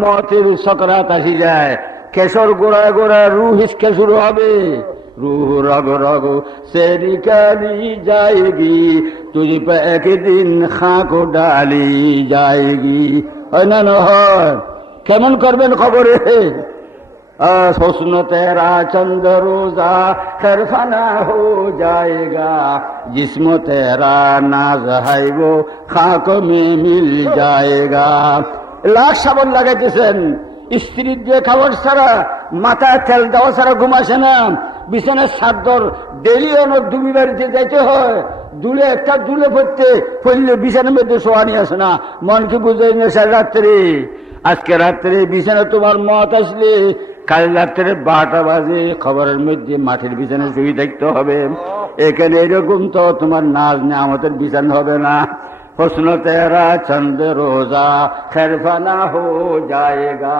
মতের সকরাত আসি যায়, কেশর গোড়ায় গোড়ায় রুহ হিসকে শুরু হবে, रूह रग रग से निकाली जाएगी, तुझ पे एक दिन खाको डाली जाएगी। ना न केमन करबेन खबरे हुस्न तेरा चंद रोजा खैरफाना हो जाएगा, जिस्म तेरा नाज है वो खाक में मिल जाएगा। लाख साबन लागाইতেছেন, স্ত্রীর দিয়ে খাবার ছাড়া, মাথায় তেল দেওয়া ছাড়া ঘুম আসে না, বিছানার চাদর ডেলি অনেক দুমি বাড়িতে যাইতে হয়, দুলে একটা দুলে পড়লে বিছানার মধ্যে শোয়ানি আসে না। মন কি বুঝে না স্যার? রাত্রে আজকে রাত্রে বিছানা তোমার মত আসলে কাল রাত্রে 12টা বাজে খবরের মধ্যে মাটির বিছানা শুয়ে দেখতে হবে। এখানে এরকম তো তোমার নাজ নেয়ামতের বিছানা হবে না। हुस्न तेरा चंद रोजा खैरफाना हो जाएगा,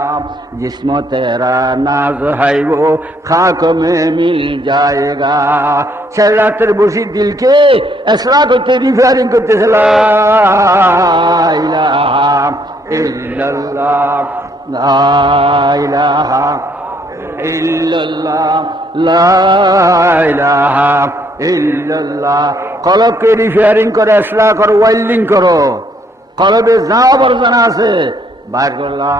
जिस्म तेरा नाज है वो खाक में मिल जाएगा। शरातर बसी दिल के असरा करते रिफेयरिंग करते ला इलाहा इल्लल्लाह ला इलाहा इल्लल्लाह ला इलाहा ইল্লাল্লাহ। কলবকে রিপেয়ারিং করে, ইসলাহ করো, ওয়েল্ডিং করো। কলবে যা আবর্জনা আছে বাইর করো, লা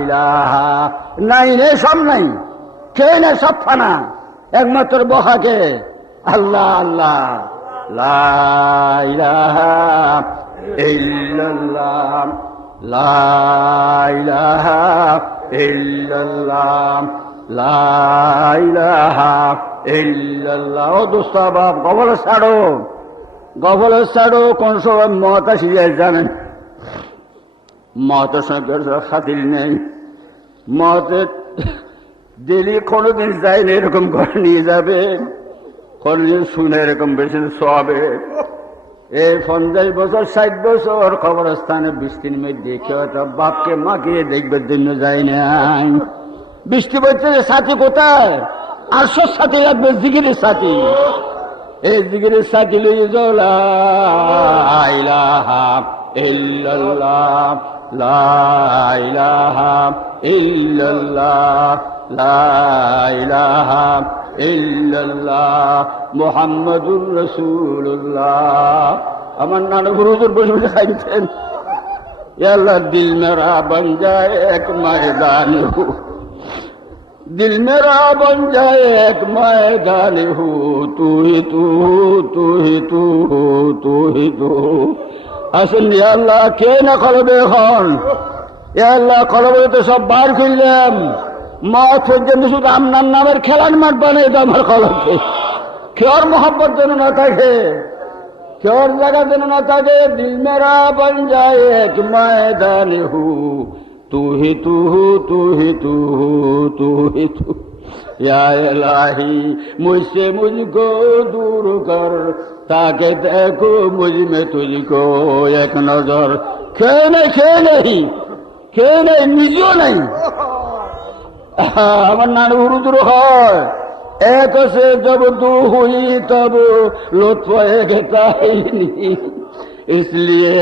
ইলাহা নাই রে, সব নাই, কে না, সব ফানা, একমাত্র বহাকে আল্লাহ আল্লাহ। লা ইলাহা ইল্লাল্লাহ লা ইলাহা ইল্লাল্লাহ লা ইলাহা ইল্লাল্লাহ। ও দোস্ত বাপ, গবল ছাড়ো। কোন সময় মত আসি যায় জানেন? মতের সঙ্গে খাতির নেই। মতের দিলি কোনোদিন যায়নি, এরকম ঘরে নিয়ে যাবে, কোনদিন শুনে এরকম বেশি সবে। এই 50 বছর 60 বছর কবরস্থানে বৃষ্টির মধ্যে কেউ একটা বাপকে মাখিয়ে দেখবার জন্য যায় নাই। বৃষ্টি বলছে সাথী কোথায়? 800 সাথী লাগবে, জিগিরের সাথী। এই জিগিরের সাথী লইয়ে যাও, লা ইলাহা ইল্লাল্লাহ লা ইলাহা ইল্লাল্লাহ লা ইলাহা ইল্লাল্লাহ মুহাম্মাদুর রাসূলুল্লাহ। আমার নানা হুজুর বসে বসে খাইতেন, ইয়া আল্লাহ দিল মেরা বন যায় এক ময়দান হো, दिल मेरा बन जाए एक मैदान हो, तू ही तू तू ही तू तू ही तू। আসেন ইয়া আল্লাহ, কে না কলবে এখন? ইয়া আল্লাহ, কলবে তো সব বার করলাম, মত পর্যন্ত শুধু আপনার নামের খেলার মাঠ বানিয়ে দাও আমার কলবে। কেউর মোহাব্বত যেন না থাকে, কেউর জায়গা যেন না থাকে। দিল মেরা বন যায় এক ময়দান হো, तू ही तू तू ही तू तू ही तू। या इलाही मुझसे मुझको दूर कर, ताकि देखो मुझ में तुझको एक नजर। खे नहीं নিজেও নাই। আমার নানু হুজুর হয়, এক সে জব তু হুই তব লুৎফ গেতাইনি, इसलिए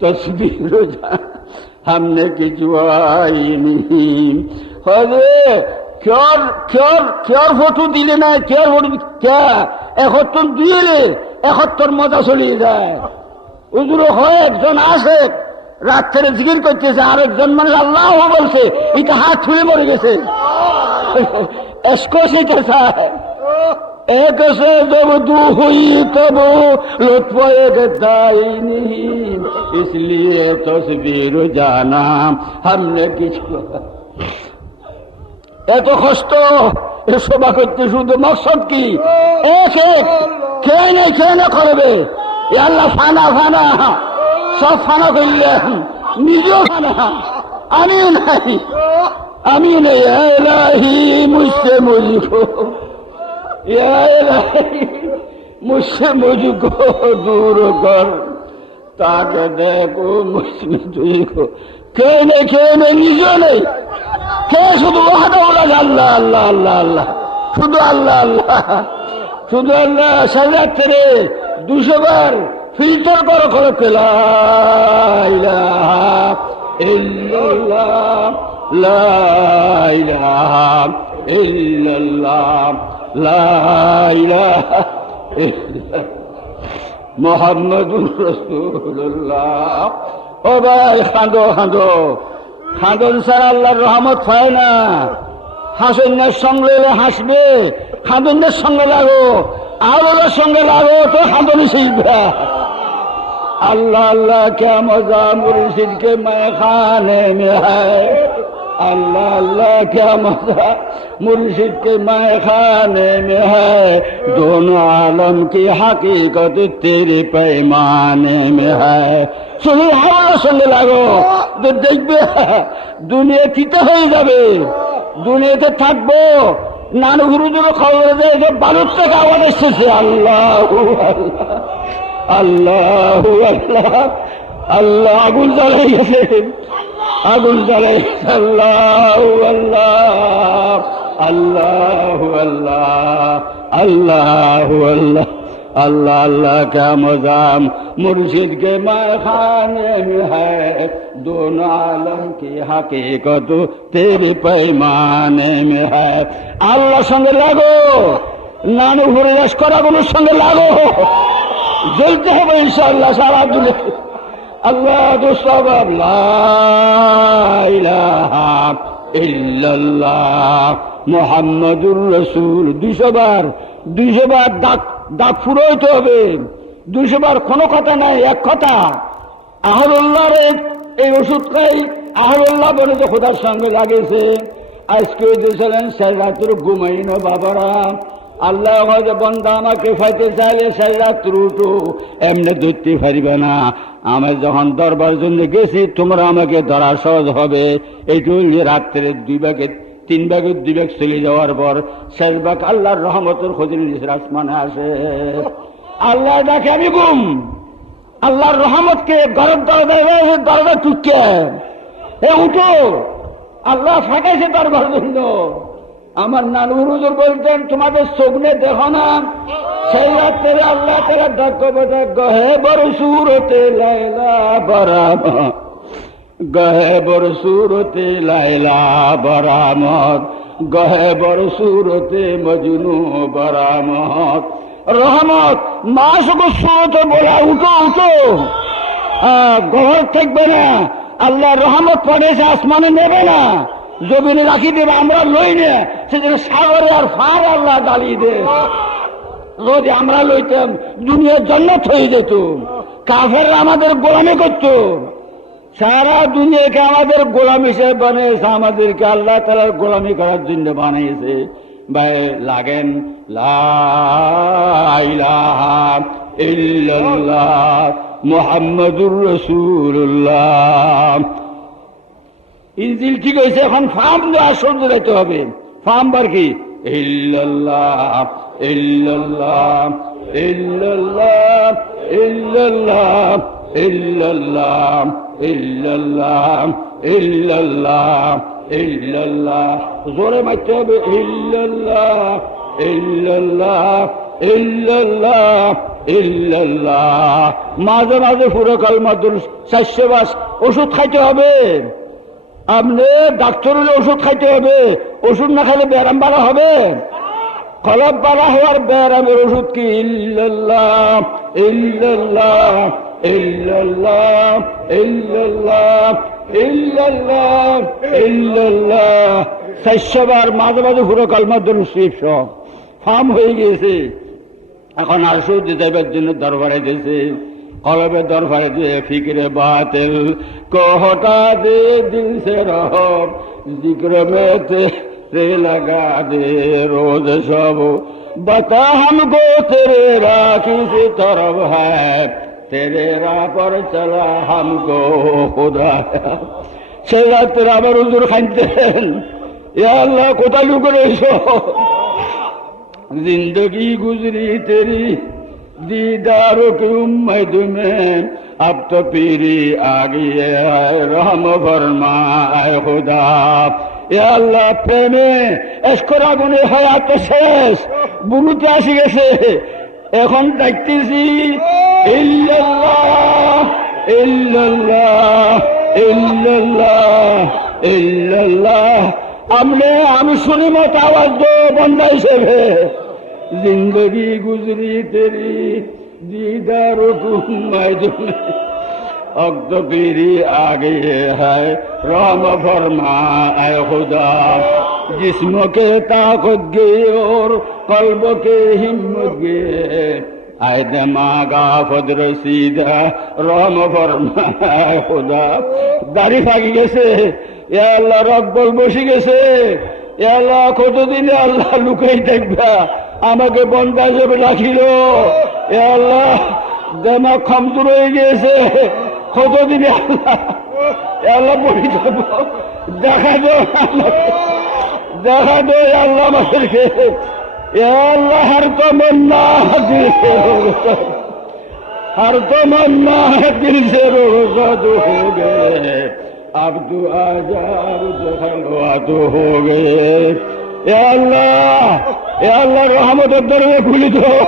तस्वीर हमने किचुआई नहीं। क्योर फोटो दिले ना, क्योर फोटो क्या এখন দিলে এখন তোর মজা চলিয়ে যায়। হুজুর হয় একজন আসে রাত্রে জিকির করতেছে, আরেকজন মানে আল্লাহ বলছে, এটা হাত ছুঁড়ে মরে গেছে। এসকো শিখে চায় एक से जब तू हुई तब लुत्फ गताईनी, इसलिए तस्वीर जाना हमने কিছু। এত কষ্ট এ সভা করতে শুধু মকসদ কি? এক খেয়ে না করবে। আল্লাহ ফানা সব ফানা করলেন, নিজেও ফানা, আমি নেই। এলাহি মুঝসে মুঝকো, मुझसे मुझको दूर कर, ताकि देखो मुझमें तुझको। कहने নিজেও নেই, কে শুধু আল্লাহ আল্লাহ আল্লাহ আল্লাহ, শুধু আল্লাহ আল্লাহ শুধু আল্লাহ। সারাত্রে 200 বার ফিল্টার করো লা ইলাহা ইল্লাল্লাহ লা ইলাহা ইল্লাল্লাহ লা ইলাহা ইল্লাল্লাহ মুহাম্মাদুর রাসূলুল্লাহ। ও ভাই খাঁদো খাঁদো, খাঁদন ছাড়া আল্লাহর রহমত হয় না। হাসনের সঙ্গে হাসবে, খাঁদনের সঙ্গে লাগো, আলোর সঙ্গে লাগো তো খাঁদনি শিখবে। अल्लाह अल्लाह क्या मजा मुर्शिद के मैखाने में है, अल्लाह अल्लाह क्या मजा मुर्शिद के मैखाने में है, दोनों आलम की हकीकत तेरे पैमाने में है। শুধু আমার সঙ্গে লাগো তো দেখবে দুনিয়া তিতা হয়ে যাবে। দুনিয়াতে থাকবো, নানু গুরুদের খবর দেয় যে বারুদ থেকে আওয়াজ এসেছে আল্লাহ আল্লাহ আল্লাহ আল্লাহ, আগুন জ্বালাই গেছে, আগুন জ্বালাই গেছে। আল্লাহ আল্লাহ আল্লাহ আল্লাহ আল্লাহ আল্লাহ अल्लाह अल्लाह का मजाम मुर्शिद के मैखाने में है, दोनों आलम की हकीकत तेरे पैमाने में है। अल्लाह संगे लागो, नानू हुरियास करा गुरु संगे लागो, जलते हैं इंशाअल्लाह सारा दुनिया। अल्लाह तो सबब ला इलाहा इल्लल्लाह मुहम्मदुर रसूल। 200 বার দাঁত ফুরোইতে হবে। 200 বার কোনো কথা নাই, এক কথা আহলুল্লাহর এই ওষুধ খাই। আহলুল্লাহ বলে যে খোদার সঙ্গে লাগেছে। আজকে দিয়েছিলেন সেই রাত্র ঘুমাইনো বাবারা, আল্লাহ হয়তো বন্দা আমাকে ফাইতে চাইলে সেই রাত্র উঠো, এমনি ধরতে পারিবে না। আমি যখন দরবার জন্য গেছি তোমরা আমাকে ধরা সহজ হবে। এইটু রাত্রে 2 ভাগে 3 ভাগের 2 ভাগ চলে যাওয়ার পর শেষ ভাগ আল্লাহর রহমতের খোঁজে নিজের আসমানে আসে। আল্লাহ ডাকে আমি ঘুম, আল্লাহর রহমতকে গরম দরজা টুকে এ উঠো, আল্লাহ ফাঁকাইছে দরবার জন্য। আমার নানু হুজুর বলতেন তোমাদের চোখনে দেখো না, সেই রাত্রে আল্লাহ তারা ডাকবে গহে বড় সুরতে লাইলা বারাম, গহে বড় সুরতে লাইলা বরামত, গহে বড় সুরতে মজনু বরামত। রহমত মাসুক সুরতে বলা উঠো উঠো, ঘর থাকবে না। আল্লাহ রহমত পড়েছে আসমানে নেবে না, জমিনে রাখি দেবে, আমরা লই না। সেজন্য সাগরে আর ফার আল্লাহ দাঁড়িয়ে দে। যদি আমরা লইতাম দুনিয়ার জান্নাত হয়ে যেত। কাফেররা আমাদের গোলামি করত, সারা দুনিয়াকে আমাদের গোলাম হিসেবে বানিয়েছে। আমাদেরকে আল্লাহ তাআলার গোলামি করার জন্য বানিয়েছে। ভাই লাগেন লা ইলাহা ইল্লাল্লাহ মুহাম্মাদুর রাসূলুল্লাহ। ইনজিল ঠিক হয়েছে, এখন ফার্ম দেওয়া সহ্য দিতে হবে। ফার্ম বার কি ইল্লাল্লাহ ইল্লাল্লাহ ইল্লাল্লাহ ইল্লাল্লাহ ইল্লাল্লাহ ইল্লাল্লাহ ইল্লাল্লাহ ইল্লাল্লাহ, জোরে মারতে হবে ইল্লাল্লাহ ইল্লাল্লাহ ইল্লাল্লাহ ইল্লাল্লাহ। মাঝে মাঝে পুরো কালমাতুল 400 বার ওষুধ খাইতে হবে। আপনি ডাক্তার হলে ওষুধ খাইতে হবে, ওষুধ না খাইলে ব্যায়াম বাড়া হবে। কলব বাড়া হওয়ার ব্যায়ামের ওষুধ কি ইল্লাল্লাহ ইল্লাল্লাহ ইল্লাল্লাহ ইল্লাল্লাহ ইল্লাল্লাহ ইল্লাল্লাহ। 400 বার মাঝে মাঝে পুরো কালমাতুল শরীফ সব ফার্ম হয়ে গিয়েছে। এখন আসু দেবের জন্য দরবারে দিয়েছে, কলবে দরবারে দিয়ে ফিক্রে বাতিল को हटा दे दिल से रहम, जिक्र में तेरे लगा दे रोज सब, बता हमको तेरे राह किस तरफ है, तेरे राह पर चला हमको खुदा। সেই রাত্রে আবার হুজুর খাইতেন, ইয়া আল্লাহ কোথায় লুকে রয়েছো, जिंदगी गुजरी तेरी दीदारों की उम्मीद में, अब तो पीरी आ गई है, रहम फरमाए खुदा। या अल्लाह प्रेमे এসকরা গুণে হায়াত শেষ, বুলুতে আসি গেছে। এখন দেখতেছি ইল্লাল্লাহ ইল্লাল্লাহ ইল্লাল্লাহ ইল্লাল্লাহ। আমি শুনি মত আওয়াজ দো বন্দা হিসেবে, जिंदगी गुजरी तेरी दीदारों को मैदान अब्द पीरी आ गई है राम फरमा ऐ खुदा, जिस्म के ताकत गई और कल्ब के हिम्मत गए, आए दिमागा फदर सीधा राम फरमा ऐ खुदा। दाढ़ी फाঁকি গেছে, ইয়া আল্লাহ রব্বল বসে গেছে, ইয়া আল্লাহ কতদিনে আল্লাহ লুকাই দেখবা আমাকে বন্ধা হিসেবে রাখিল। এ আল্লাহ দেমাগ খামচুর হয়ে গিয়েছে, কতদিনে আল্লাহ আল্লাহ বলি যাবো, দেখা দো দেখা দো আল্লাহ আমাদেরকে। এ আল্লাহ हर तमन्ना दिल से हर तमन्ना दिल से रोज़द हो गए, अब तो आजा अब तो खलवात हो गए। এ আল্লাহ রহমতের দরজা খুলে দাও।